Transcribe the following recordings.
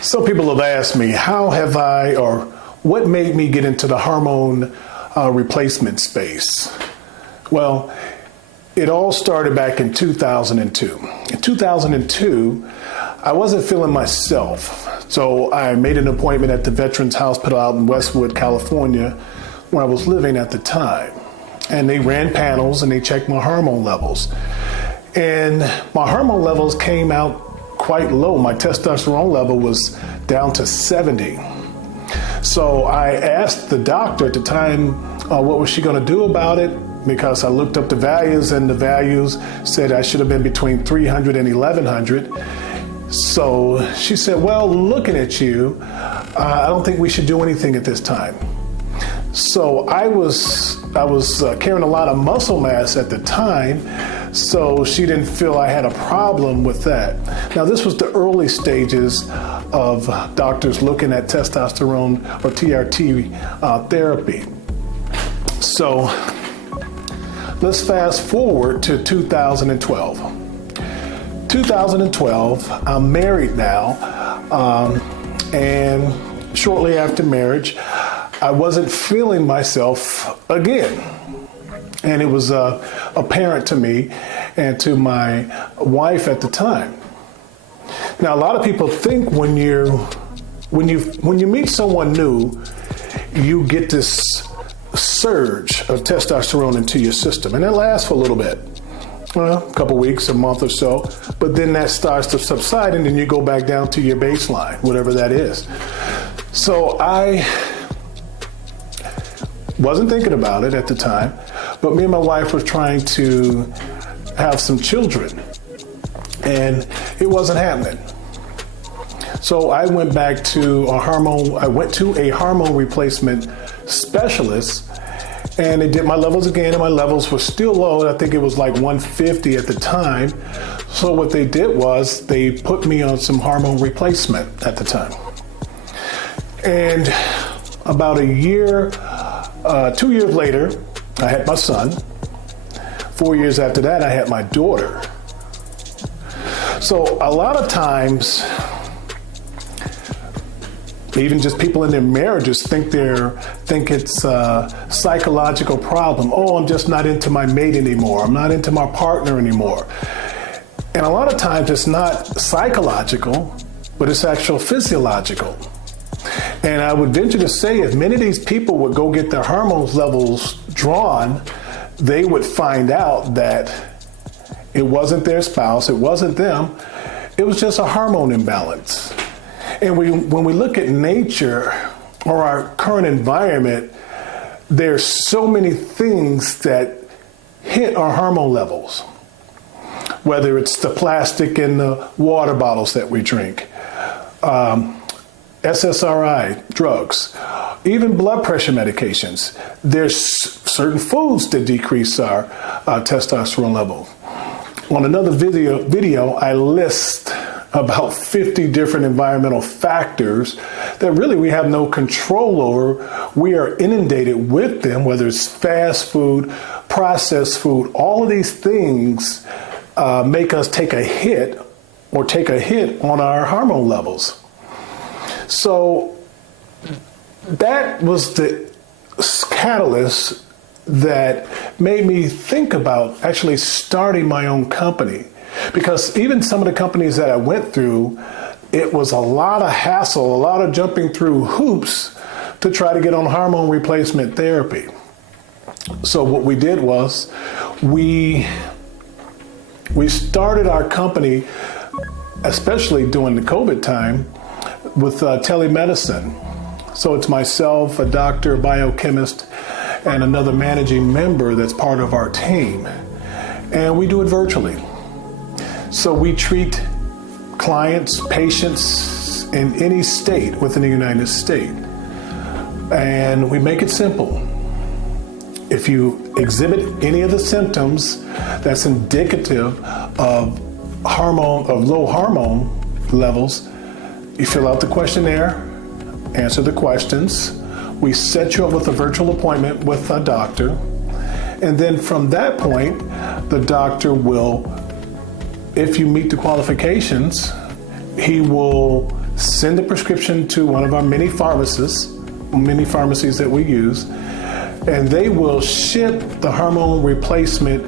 Some people have asked me, how have I, or what made me get into the hormone replacement space? Well, it all started back in 2002. In 2002, I wasn't feeling myself. So I made an appointment at the Veterans Hospital out in Westwood, California, where I was living at the time. And they ran panels and they checked my hormone levels. And my hormone levels came out quite low. My testosterone level was down to 70. So I asked the doctor at the time, what was she going to do about it? Because I looked up the values, and the values said I should have been between 300 and 1100. So she said, well, looking at you, I don't think we should do anything at this time. So I was carrying a lot of muscle mass at the time, so she didn't feel I had a problem with that. Now, this was the early stages of doctors looking at testosterone or TRT therapy. So let's fast forward to 2012. 2012, I'm married now, and shortly after marriage, I wasn't feeling myself again. And it was apparent to me and to my wife at the time. Now, a lot of people think when you meet someone new, you get this surge of testosterone into your system, and it lasts for a little bit. Well, a couple weeks, a month or so, but then that starts to subside, and then you go back down to your baseline, whatever that is. So I wasn't thinking about it at the time, but me and my wife were trying to have some children, and it wasn't happening. So I went back to a hormone replacement specialist, and they did my levels again, and my levels were still low. I think it was like 150 at the time. So what they did was they put me on some hormone replacement at the time. And about a year, 2 years later, I had my son. 4 years after that, I had my daughter. So a lot of times, even just people in their marriages think it's a psychological problem. Oh, I'm just not into my mate anymore. I'm not into my partner anymore. And a lot of times it's not psychological, but it's actual physiological. And I would venture to say if many of these people would go get their hormones levels drawn, they would find out that it wasn't their spouse, it wasn't them, it was just a hormone imbalance. And when we look at nature or our current environment, there's so many things that hit our hormone levels, whether it's the plastic in the water bottles that we drink, SSRI drugs, even blood pressure medications. There's certain foods that decrease our testosterone level. On another video, I list about 50 different environmental factors that really we have no control over. We are inundated with them, whether it's fast food, processed food. All of these things make us take a hit on our hormone levels. So that was the catalyst that made me think about actually starting my own company. Because even some of the companies that I went through, it was a lot of hassle, a lot of jumping through hoops to try to get on hormone replacement therapy. So what we did was we started our company, especially during the COVID time, with telemedicine. So it's myself, a doctor, a biochemist, and another managing member that's part of our team. And we do it virtually. So we treat clients, patients in any state within the United States. And we make it simple. If you exhibit any of the symptoms that's indicative of low hormone levels, you fill out the questionnaire, answer the questions. We set you up with a virtual appointment with a doctor. And then from that point, the doctor will, if you meet the qualifications, he will send a prescription to one of our many pharmacies that we use, and they will ship the hormone replacement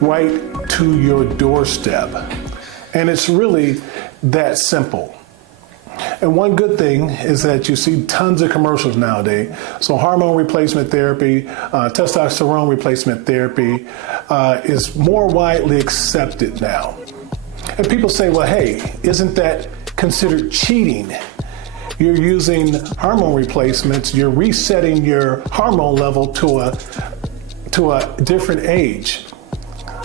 right to your doorstep. And it's really that simple. And one good thing is that you see tons of commercials nowadays. So hormone replacement therapy, testosterone replacement therapy is more widely accepted now. And people say, well, hey, isn't that considered cheating? You're using hormone replacements, you're resetting your hormone level to a different age.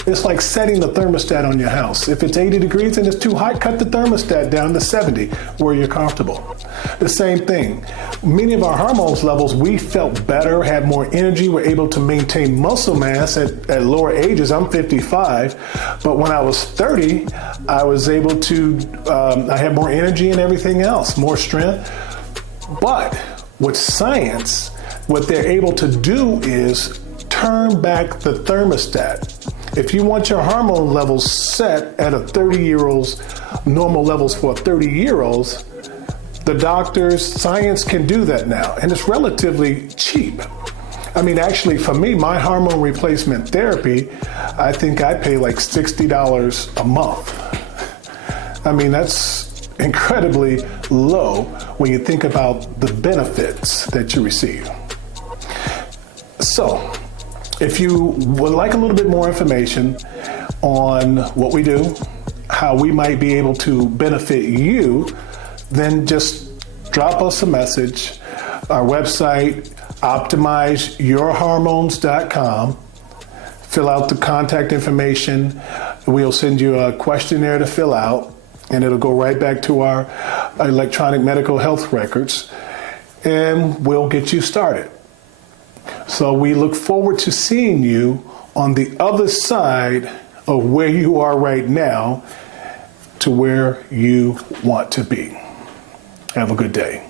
It's like setting the thermostat on your house. If it's 80 degrees and it's too hot, cut the thermostat down to 70 where you're comfortable. The same thing. Many of our hormones levels, we felt better, had more energy, were able to maintain muscle mass at lower ages. I'm 55, but when I was 30, I was able to, I had more energy and everything else, more strength. But with science, what they're able to do is turn back the thermostat. If you want your hormone levels set at a 30-year-old's normal levels for 30-year-olds, the doctors, science can do that now, and it's relatively cheap. I mean, actually, for me, my hormone replacement therapy, I think I pay like $60 a month. I mean, that's incredibly low when you think about the benefits that you receive. So, if you would like a little bit more information on what we do, how we might be able to benefit you, then just drop us a message. Our website, optimizeyourhormones.com. Fill out the contact information. We'll send you a questionnaire to fill out, and it'll go right back to our electronic medical health records, and we'll get you started. So we look forward to seeing you on the other side of where you are right now to where you want to be. Have a good day.